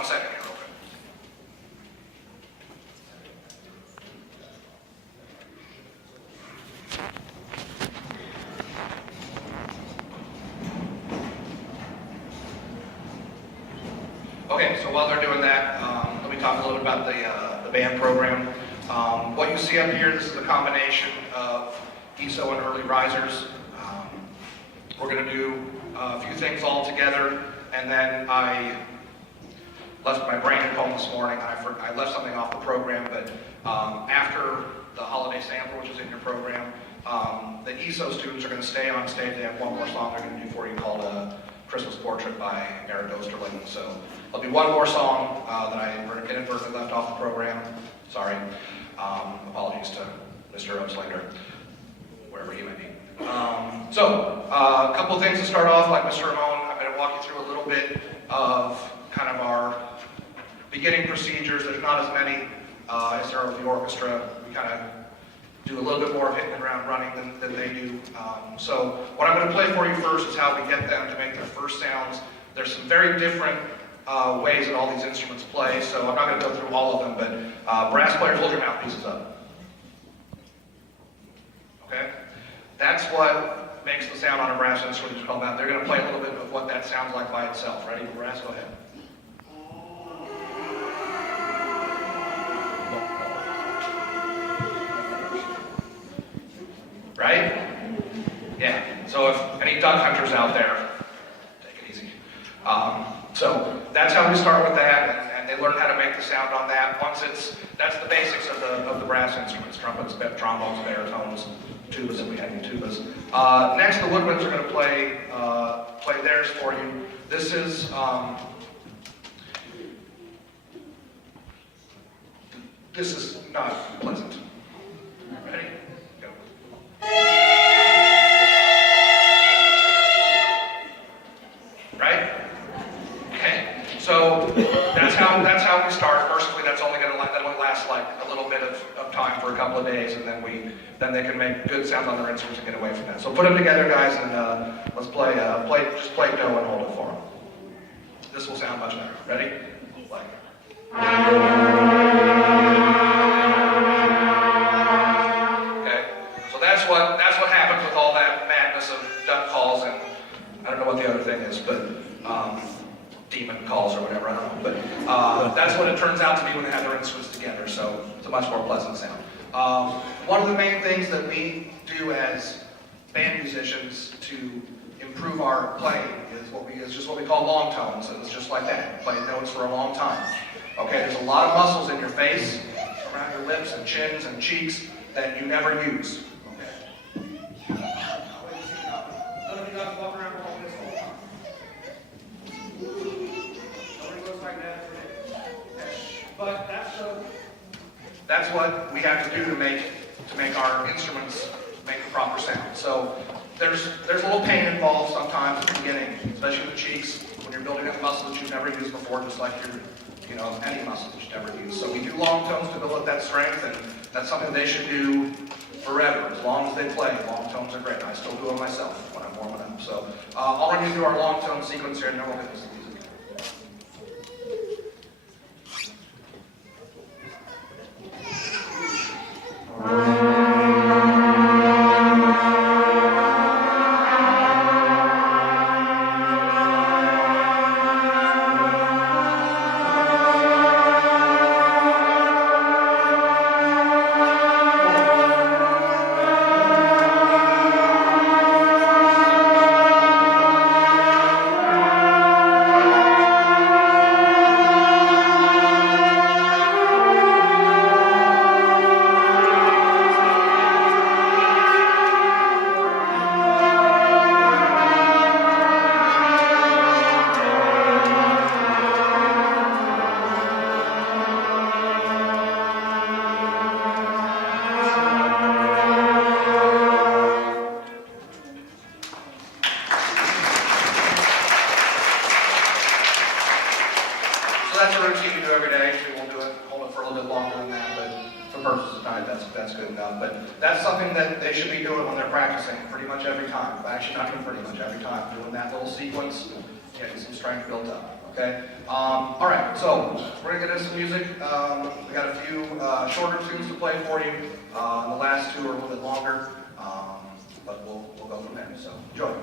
1 second here, real quick. Okay, so while they're doing that, let me talk a little bit about the band program. What you see up here, this is a combination of ESO and early risers. We're going to do a few things all together, and then I left my brain at home this morning. I left something off the program, but after the holiday sample, which is in your program, the ESO students are going to stay on stage. They have one more song they're going to do for you called Christmas Portrait by Eric Osterling. So there'll be one more song that I inadvertently left off the program. Sorry. Apologies to Mr. Osterlinger, wherever he may be. A couple of things to start off. Like Mr. Ramon, I'm going to walk you through a little bit of kind of our beginning procedures. There's not as many as there are with the orchestra. We kind of do a little bit more of hitting the ground running than they do. So what I'm going to play for you first is how we get them to make their first sounds. There's some very different ways that all these instruments play, so I'm not going to go through all of them, but brass players, hold your mouthpieces up. Okay? That's what makes the sound on a brass instrument. It's called that. They're going to play a little bit of what that sounds like by itself. Ready? Brass, go ahead. Right? Yeah. So if any duck hunters out there, take it easy. So that's how we start with that, and they learn how to make the sound on that. That's the basics of the brass instruments: trumpets, trombones, baritones, tubas if we have any tubas. Next, the woodwinds are going to play theirs for you. This is not pleasant. Ready? Go. Right? Okay. So that's how we start. Mercifully, that only last like a little bit of time for a couple of days, and then they can make good sounds on their instruments and get away from that. So put them together, guys, and let's play dough and hold it for them. This will sound much better. Ready? Play. Okay. So that's what happens with all that madness of duck calls, and I don't know what the other thing is, but demon calls or whatever, I don't know. But that's what it turns out to be when they have their instruments together, so it's a much more pleasant sound. One of the main things that we do as band musicians to improve our playing is just what we call long tones, and it's just like that. Play notes for a long time. Okay, there's a lot of muscles in your face, around your lips and chins and cheeks that you never use. Okay. None of you guys walk around holding this whole time. Nobody looks like that. Okay. But that's what we have to do to make our instruments make the proper sound. So there's a little pain involved sometimes at the beginning, especially in the cheeks, when you're building up muscle that you've never used before, just like any muscle that you've never used. So we do long tones to build up that strength, and that's something they should do forever, as long as they play. Long tones are great. I still do them myself when I'm warming up. So I'll run you through our long tone sequence here, and then we'll get this music. That's a routine you do every day. We won't hold it for a little bit longer than that, but for purposes of time, that's good enough. But that's something that they should be doing when they're practicing pretty much every time. Actually, not even pretty much every time. Doing that little sequence Get some strength built up, okay? All right, so we're gonna get into some music. We got a few shorter tunes to play for you. The last two are a little bit longer, but we'll go from there. So enjoy.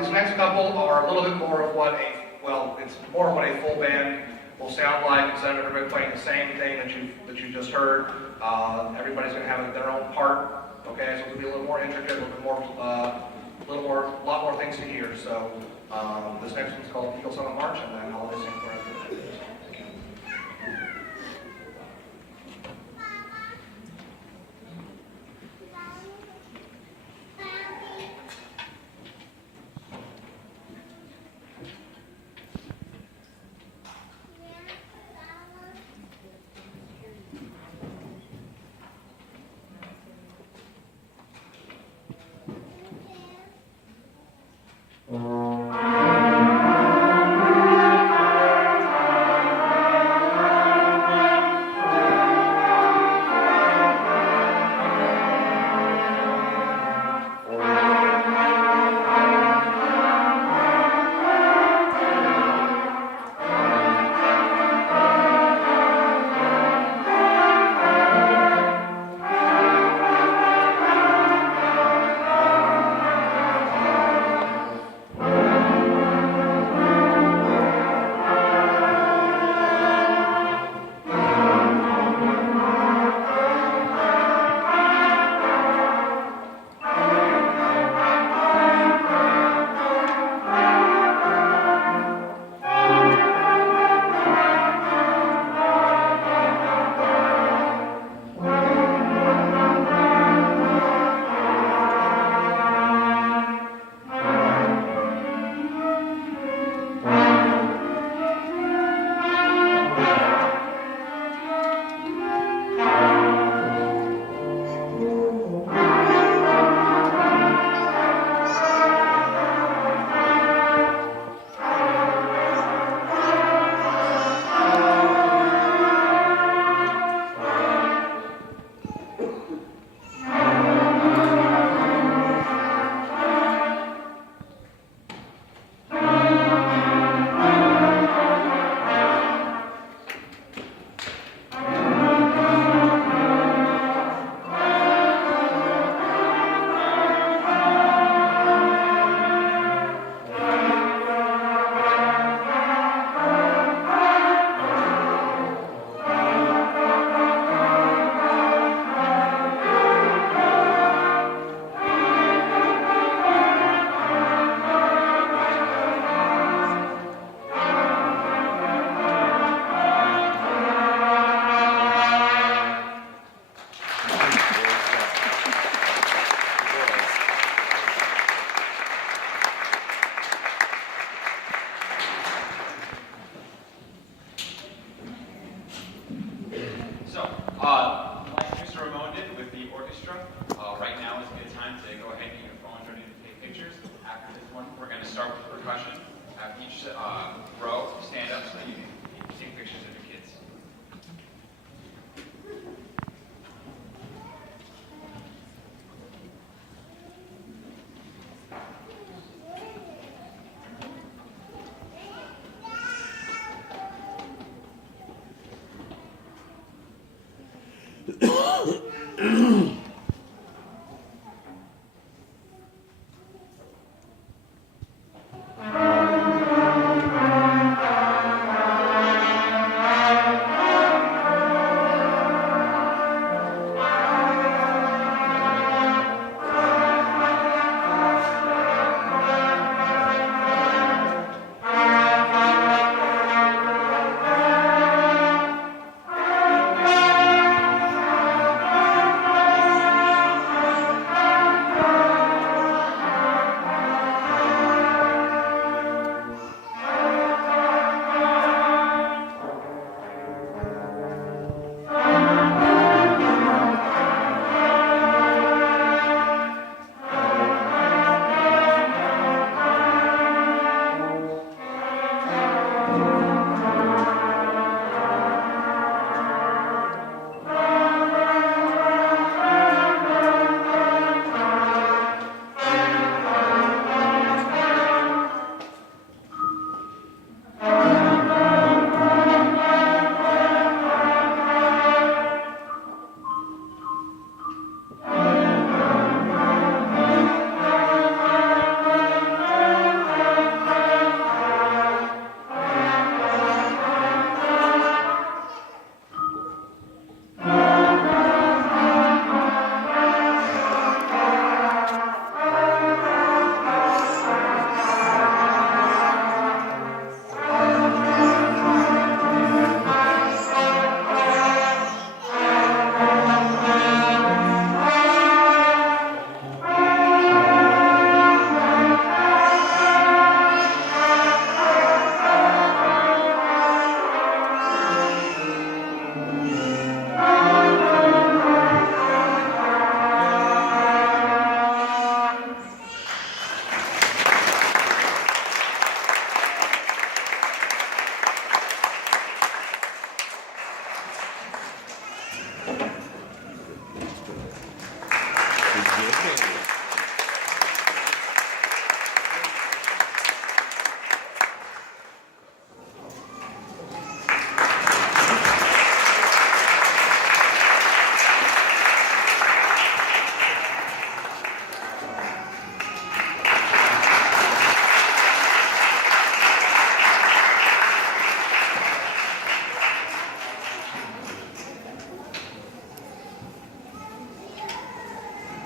These next couple are a little bit more of what it's more of what a full band will sound like. Instead of everybody playing the same thing that you just heard, everybody's going to have their own part. Okay, so it'll be a little more intricate, a lot more things to hear. So this next one's called Eagle Summit March, and then Holiday Sing for everybody. Like Mr. Ramon did with the orchestra, right now is a good time to go ahead and get your phones ready to take pictures. After this one, we're going to start with percussion. Have each row stand up so that you can take pictures of your kids.